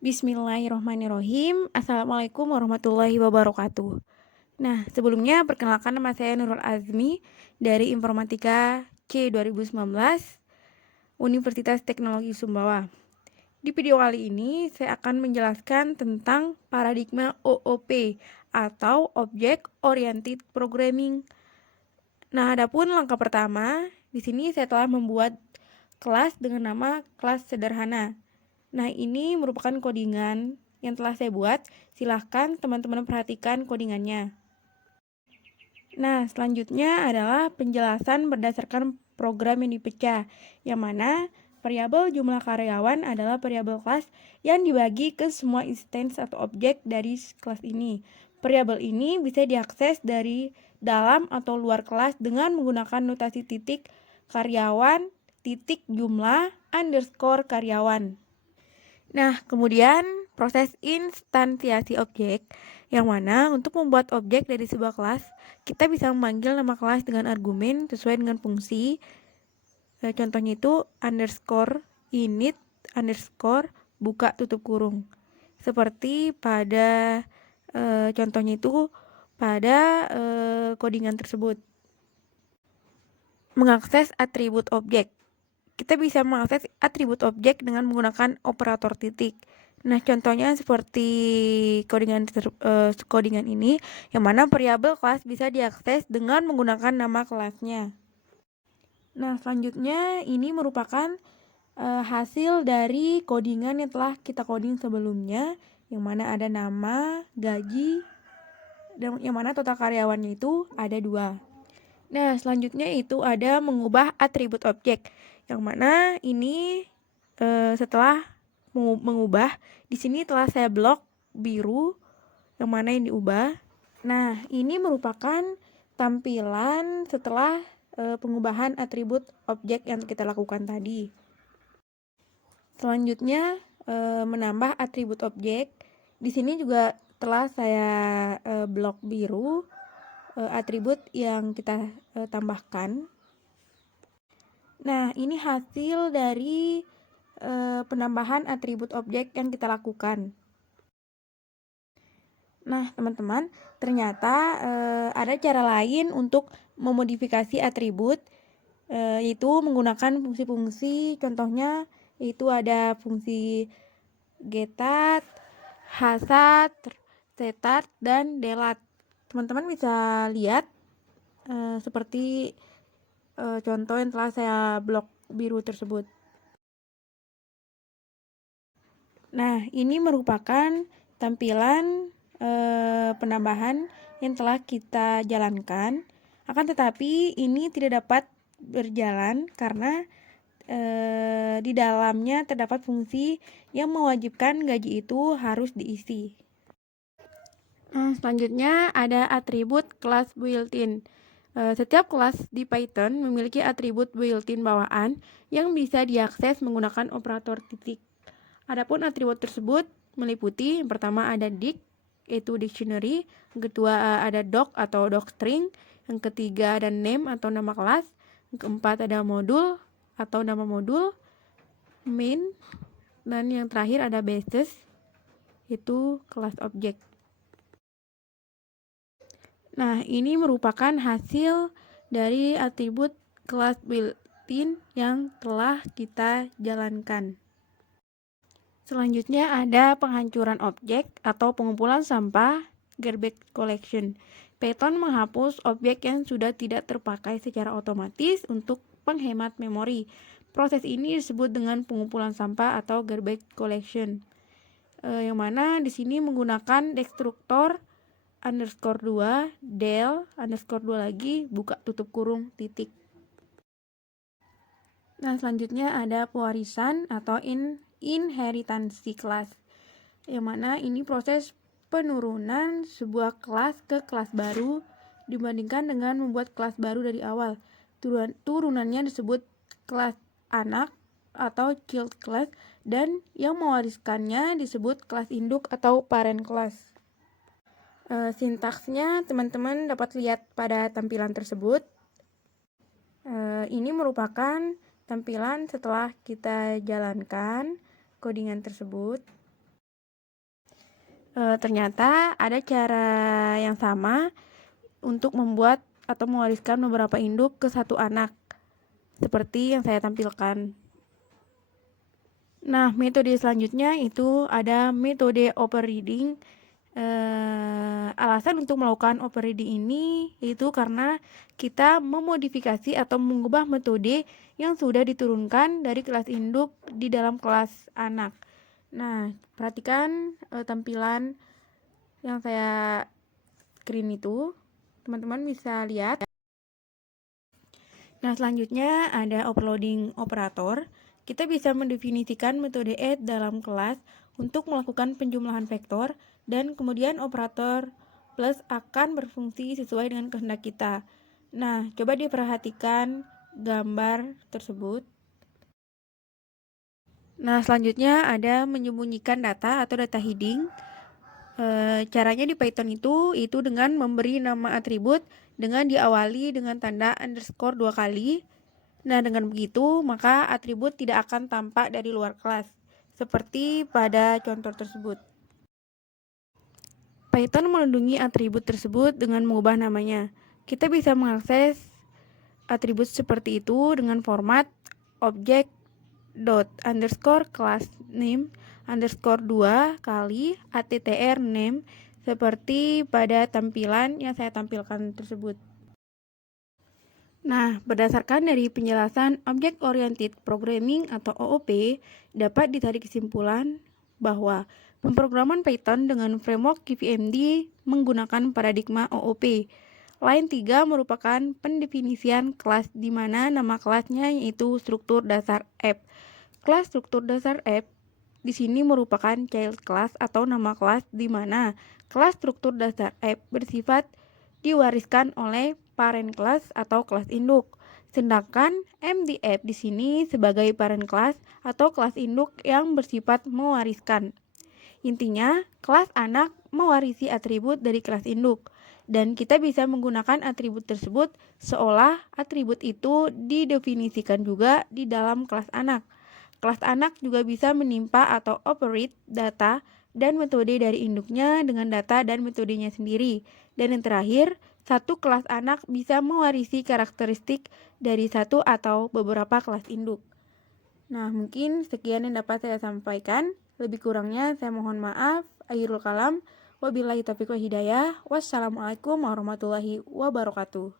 Bismillahirrahmanirrahim. Assalamualaikum warahmatullahi wabarakatuh. Nah, sebelumnya perkenalkan nama saya Nurul Azmi dari Informatika C 2019 Universitas Teknologi Sumbawa. Di video kali ini saya akan menjelaskan tentang paradigma OOP atau Object Oriented Programming. Nah, adapun langkah pertama, di sini saya telah membuat kelas dengan nama kelas sederhana. Nah, ini merupakan codingan yang telah saya buat. Silahkan teman-teman perhatikan codingannya. Nah, selanjutnya adalah penjelasan berdasarkan program yang dipecah, yang mana variabel jumlah karyawan adalah variabel kelas yang dibagi ke semua instance atau objek dari kelas ini. Variabel ini bisa diakses dari dalam atau luar kelas dengan menggunakan notasi titik karyawan, titik jumlah, underscore karyawan. Nah, kemudian proses instansiasi objek, yang mana untuk membuat objek dari sebuah kelas, kita bisa memanggil nama kelas dengan argumen sesuai dengan fungsi. Contohnya itu underscore init underscore buka tutup kurung. Seperti pada contohnya itu pada codingan tersebut. Mengakses atribut objek. Kita bisa mengakses atribut objek dengan menggunakan operator titik. Nah, contohnya seperti codingan ini, yang mana variabel kelas bisa diakses dengan menggunakan nama kelasnya. Nah, selanjutnya ini merupakan hasil dari codingan yang telah kita coding sebelumnya, yang mana ada nama, gaji, dan yang mana total karyawannya itu ada 2. Nah, selanjutnya itu ada mengubah atribut objek, yang mana ini setelah mengubah, di sini telah saya blok biru yang mana yang diubah. Nah, ini merupakan tampilan setelah pengubahan atribut objek yang kita lakukan tadi. Selanjutnya menambah atribut objek. Di sini juga telah saya blok biru atribut yang kita tambahkan. Nah, ini hasil dari penambahan atribut objek yang kita lakukan. Nah, teman-teman, ternyata ada cara lain untuk memodifikasi atribut, yaitu menggunakan fungsi-fungsi. Contohnya yaitu ada fungsi getat, hasat, setat, dan delat. Teman-teman bisa lihat seperti contoh yang telah saya blok biru tersebut. Nah, ini merupakan tampilan penambahan yang telah kita jalankan. Akan tetapi ini tidak dapat berjalan karena di dalamnya terdapat fungsi yang mewajibkan gaji itu harus diisi. Nah, selanjutnya ada atribut kelas built-in. Setiap kelas di Python memiliki atribut built-in bawaan yang bisa diakses menggunakan operator titik. Adapun atribut tersebut meliputi yang pertama ada dict, yaitu dictionary, yang kedua ada doc atau docstring, yang ketiga ada name atau nama kelas, yang keempat ada modul atau nama modul, main, dan yang terakhir ada basis, yaitu kelas objek. Nah, ini merupakan hasil dari atribut kelas built-in yang telah kita jalankan. Selanjutnya ada penghancuran objek atau pengumpulan sampah, garbage collection. Python menghapus objek yang sudah tidak terpakai secara otomatis untuk penghemat memori. Proses ini disebut dengan pengumpulan sampah atau garbage collection. Yang mana di sini menggunakan destruktor underscore 2, del underscore 2 lagi, buka tutup kurung, titik. Nah, selanjutnya ada pewarisan atau inheritance class, yang mana ini proses penurunan sebuah kelas ke kelas baru dibandingkan dengan membuat kelas baru dari awal. Turunannya disebut kelas anak atau child class, dan yang mewariskannya disebut kelas induk atau parent class. Sintaksnya teman-teman dapat lihat pada tampilan tersebut. Ini merupakan tampilan setelah kita jalankan codingan tersebut. Ternyata ada cara yang sama untuk membuat atau mewariskan beberapa induk ke satu anak, seperti yang saya tampilkan. Nah, metode selanjutnya itu ada metode overriding. Alasan untuk melakukan overriding ini yaitu karena kita memodifikasi atau mengubah metode yang sudah diturunkan dari kelas induk di dalam kelas anak. Nah, perhatikan tampilan yang saya screen itu, teman-teman bisa lihat. Nah, selanjutnya ada overloading operator. Kita bisa mendefinisikan metode add dalam kelas untuk melakukan penjumlahan vektor, dan kemudian operator plus akan berfungsi sesuai dengan kehendak kita. Nah, coba diperhatikan gambar tersebut. Nah, selanjutnya ada menyembunyikan data atau data hiding. Caranya di Python itu dengan memberi nama atribut dengan diawali dengan tanda underscore 2 kali. Nah, dengan begitu, maka atribut tidak akan tampak dari luar kelas, seperti pada contoh tersebut. Python melindungi atribut tersebut dengan mengubah namanya. Kita bisa mengakses atribut seperti itu dengan format object dot underscore class name underscore 2 kali attr name, seperti pada tampilan yang saya tampilkan tersebut. Nah, berdasarkan dari penjelasan Object Oriented Programming atau OOP, dapat ditarik kesimpulan bahwa pemrograman Python dengan framework QVMD menggunakan paradigma OOP. Line 3 merupakan pendefinisian kelas di mana nama kelasnya yaitu struktur dasar app. Kelas struktur dasar app di sini merupakan child class atau nama kelas di mana kelas struktur dasar app bersifat diwariskan oleh parent class atau kelas induk. Sedangkan MD-app di sini sebagai parent class atau kelas induk yang bersifat mewariskan. Intinya, kelas anak mewarisi atribut dari kelas induk, dan kita bisa menggunakan atribut tersebut seolah atribut itu didefinisikan juga di dalam kelas anak. Kelas anak juga bisa menimpa atau operate data dan metode dari induknya dengan data dan metodenya sendiri. Dan yang terakhir, satu kelas anak bisa mewarisi karakteristik dari satu atau beberapa kelas induk. Nah, mungkin sekian yang dapat saya sampaikan. Lebih kurangnya saya mohon maaf. Akhirul kalam. Wabillahi taufiq wal hidayah. Wassalamualaikum warahmatullahi wabarakatuh.